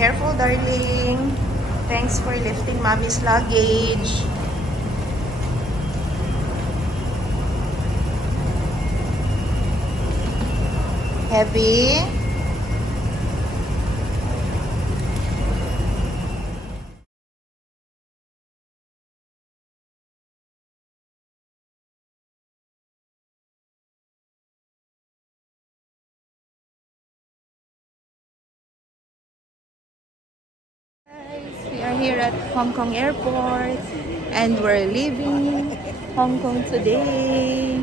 Careful, darling. Thanks for lifting mommy's luggage. Heavy. We are here at Hong Kong Airport and we're leaving Hong Kong today.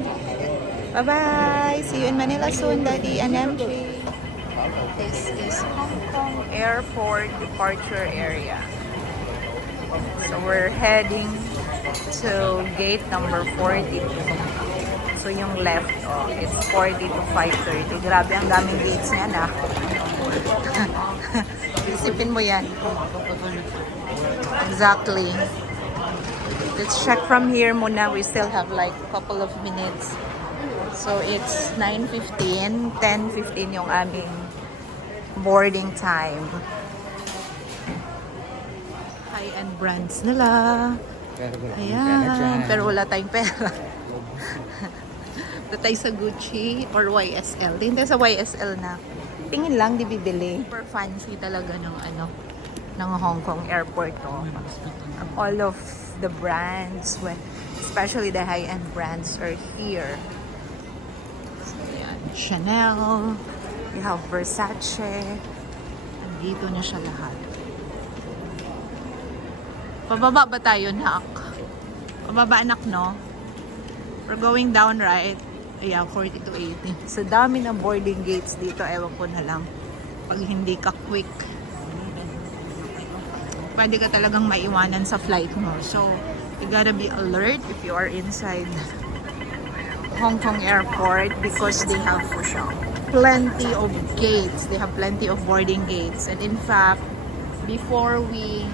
Bye-bye! See you in Manila soon, Daddy and MJ. This is Hong Kong Airport departure area. So we're heading to gate number 42. So yung left, it's 40 to 5:30. Grabe, ang daming gates niya na. Isipin mo yan. Exactly. Let's check from here muna. We still have like a couple of minutes. So it's 9:15, 10:15 yung aming boarding time. High-end brands nila. Ayan. Pero wala tayong pera. Doon tayo sa Gucci or YSL. Tingin tayo sa YSL na. Tingin lang, di bibili. Super fancy talaga ng Hong Kong Airport to. All of the brands, especially the high-end brands, are here. So, yan. Chanel, we have Versace. Nandito na siya lahat. Pababa ba tayo, nak? Pababa, anak, no? We're going down, right? Yeah, 40 to 80. So, dami ng boarding gates dito. Ewan ko na lang. Pag hindi ka quick, pwede ka talagang maiwanan sa flight mo. So, you gotta be alert if you are inside Hong Kong Airport because they have plenty of gates. They have plenty of boarding gates. And in fact, before we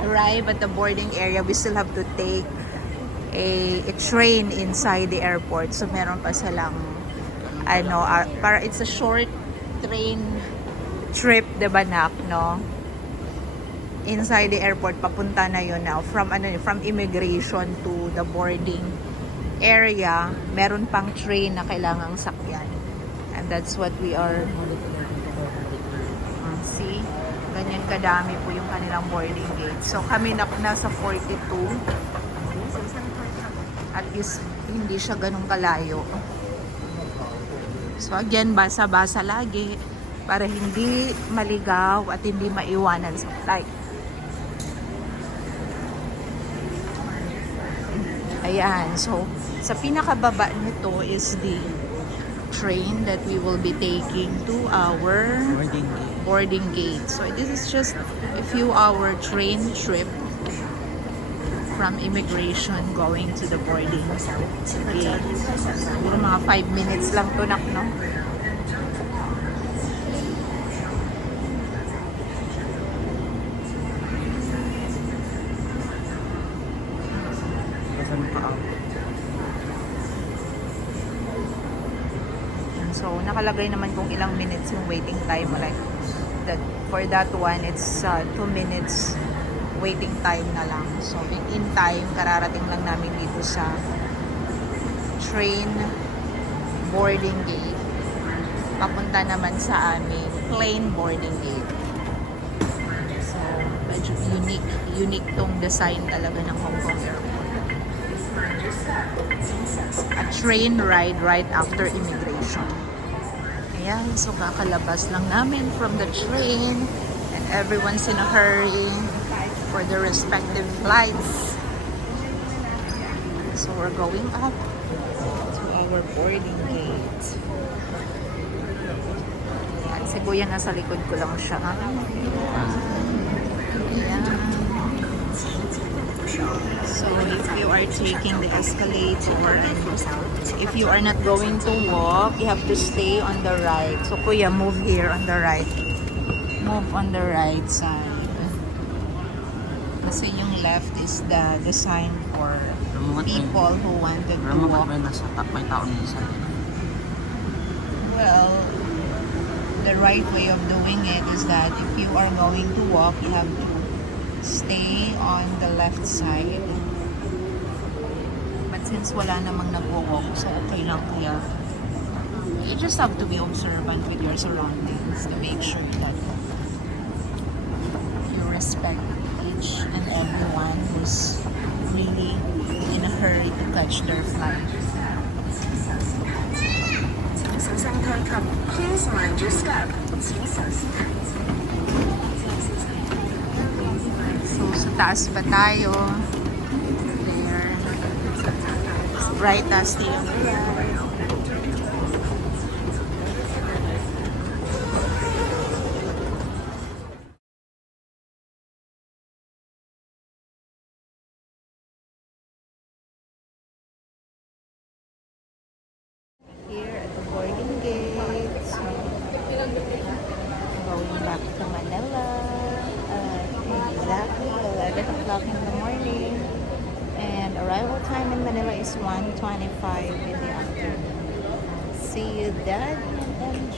arrive at the boarding area, we still have to take a train inside the airport. So meron pa silang para it's a short train trip, diba, nak, no? Inside the airport, papunta na yun now. From immigration to the boarding area, meron pang train na kailangang sakyan. And that's what we are. See? Ganyan kadami po yung kanilang boarding gate. So kami nasa 42. At least hindi siya ganun kalayo. So again, basa-basa lagi para hindi maligaw at hindi maiwanan sa flight. Ayan, so sa pinakababa nito is the train that we will be taking to our boarding gate. So this is just a few hour train trip from immigration going to the boarding gate. Siguro mga 5 minutes lang to, nak, no? So, nakalagay naman kung ilang minutes yung waiting time. Like, for that one, it's 2 minutes waiting time na lang. So, in time, kararating lang namin dito sa train boarding gate. Papunta naman sa aming plane boarding gate. So, medyo unique tong design talaga ng Hong Kong Airport. A train ride right after immigration. Ayan, so kakalabas lang namin from the train and everyone's in a hurry for the respective flights. So we're going up to our boarding gate. Ayan, si Kuya nasa likod ko lang siya. Ayan. So if you are taking the escalator, if you are not going to walk, you have to stay on the right. So Kuya, move here on the right. Move on the right side. Kasi yung left is the sign for people who wanted to walk. May tao na isa. Well, the right way of doing it is that if you are going to walk, you have to stay on the left side. But since wala namang nagwo-walk, so okay lang kaya you just have to be observant with your surroundings to make sure that you respect each and everyone who's really in a hurry to catch their flight. Please mind your step. So, sa taas pa tayo. There. Bright as the here at the boarding gate. So, going back to Manila at exactly 11 o'clock in the morning. And arrival time in Manila is 1:25 in the afternoon. See you, Dad and